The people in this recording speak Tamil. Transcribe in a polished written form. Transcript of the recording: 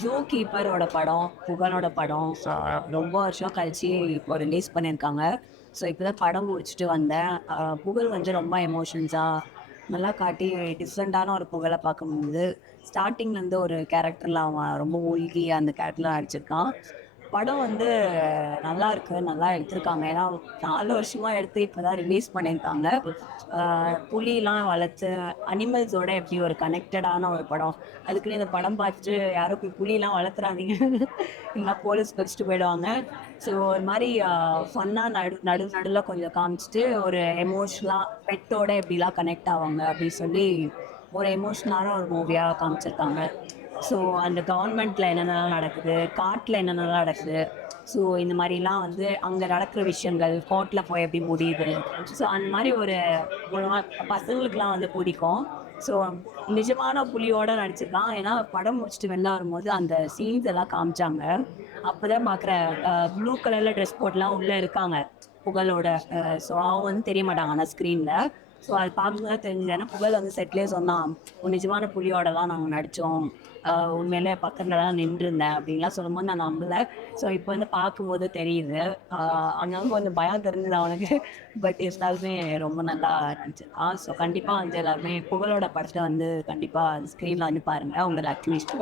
ஜூ கீப்பரோட படம், புகழோட படம் ரொம்ப வருஷம் கழிச்சு இப்போ ரிலீஸ் பண்ணியிருக்காங்க. ஸோ இப்போ தான் படம் முடிச்சுட்டு வந்தேன். புகழ் வந்து ரொம்ப எமோஷன்ஸாக நல்லா காட்டி டிஃப்ரெண்ட்டான ஒரு புகழை பார்க்க முடியுது. ஸ்டார்டிங்லேருந்து ஒரு கேரக்டரில் அவன் ரொம்ப மூழ்கி அந்த கேரக்டரில் நடிச்சிருக்கான். படம் வந்து நல்லா இருக்கு, நல்லா எடுத்திருக்காங்க. ஏன்னா 4 வருஷமா எடுத்து இப்போ தான் ரிலீஸ் பண்ணியிருக்காங்க. புலிலாம் வளர்த்து அனிமல்ஸோட எப்படி ஒரு கனெக்டடான ஒரு படம். அதுக்குன்னு இந்த படம் பார்த்துட்டு யாரும் போய் புலிலாம் வளர்த்துறாதீங்க. இல்லைனா போலீஸ் பிடிச்சிட்டு போயிடுவாங்க. ஸோ ஒரு மாதிரி ஃபன்னாக நடுவில் கொஞ்சம் காமிச்சிட்டு ஒரு எமோஷ்னலாக பெட்டோட எப்படிலாம் கனெக்ட் ஆவாங்க அப்படின்னு சொல்லி ஒரு எமோஷ்னலான ஒரு மூவியாக காமிச்சிருக்காங்க. ஸோ அந்த கவர்மெண்ட்டில் என்னென்னலாம் நடக்குது, காட்டில் என்னென்னலாம் நடக்குது, ஸோ இந்த மாதிரிலாம் வந்து அங்கே நடக்கிற விஷயங்கள் கோர்ட்டில் போய் எப்படி முடியுது. ஸோ அந்த மாதிரி ஒரு பசங்களுக்கெலாம் வந்து பிடிக்கும். ஸோ நிஜமான புலியோட நடிச்சிருக்கான். ஏன்னா படம் முடிச்சுட்டு வெளில வரும்போது அந்த சீன்ஸ் எல்லாம் காமிச்சாங்க. அப்போ தான் பார்க்குற ப்ளூ கலரில் ட்ரெஸ் போட்டுலாம் உள்ளே இருக்காங்க புகழோட. ஸோ அவங்க வந்து தெரிய மாட்டாங்க ஆனால் ஸ்க்ரீனில். ஸோ அது பார்க்கும்போது தெரிஞ்சது. ஏன்னா புகழ் வந்து செட்லேயே சொன்னான், நிஜமான புலியோட தான் நாங்கள் நடித்தோம், உண்மையிலே பக்கத்தில் தான் நின்றுருந்தேன் அப்படின்லாம் சொல்லும்போது நான் நம்பலை. ஸோ இப்போ வந்து பார்க்கும்போது தெரியுது. அங்கே கொஞ்சம் பயம் தெரிஞ்சது அவனுக்கு. பட் இருந்தாலுமே ரொம்ப நல்லா நடிச்சிருக்கான். ஸோ கண்டிப்பாக வந்து எல்லாருமே புகழோட படத்தை வந்து கண்டிப்பாக ஸ்க்ரீனில் வந்து பாருங்கள். உங்களோட அக்டிவிஸ்ட்